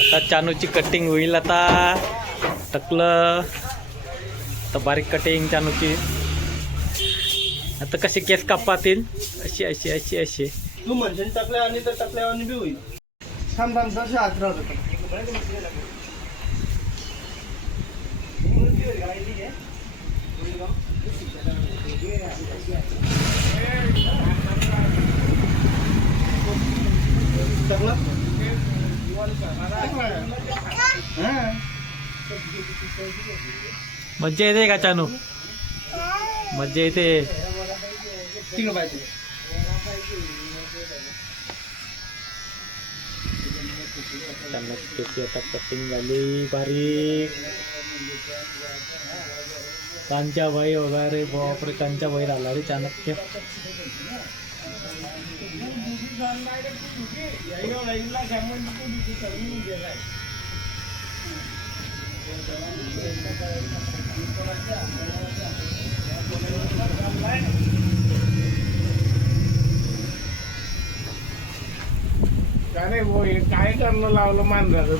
आता चानूची कटिंग होईल. आता टकलं तर बारीक कटिंग चानूची. आता कसे केस कापातील अशी अशी अशी अशी. तू म्हणजे टाकल्या आणि तर टाकल्यावर बी होईल. थांब थांब जसे हात राहत मज्जा येते का चानू? मज्जा येते. ठीक आहे. त्याची आता कटिंग झाली बारीक. कांच्या बाई वगैरे बापरे, कांच्या बाई आला रे चाणक्य. काय करणं लावलं मांजराचं?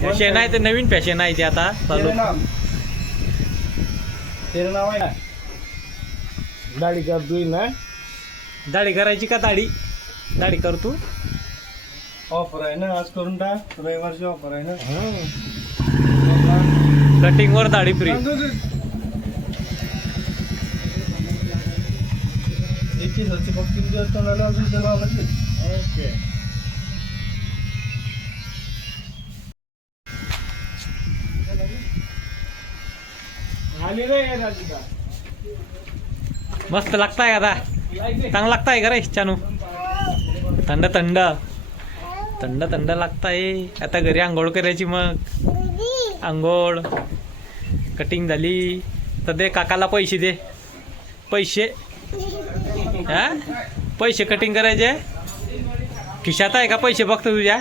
फॅशन आहे ते, नवीन फॅशन आहे ते आता चालू. तेरे नाव आहे दाढी कर तू ना. दाढी करायची का? दाढी दाढी कर तू. ऑफर आहे ना आज, करून टाक. रविवारची ऑफर आहे ना. कटिंग वर दाढी फ्री. ओके. मस्त लागताय आता. चांगलं लागताय का रे चानू? थंड थंड थंड थंड लागताय. आता घरी आंघोळ करायची. मग आंघोळ कटिंग झाली तर दे काकाला पैसे. दे पैसे. हा पैसे कटिंग करायचे खिशात आहे का पैसे? बघतो तुझ्या.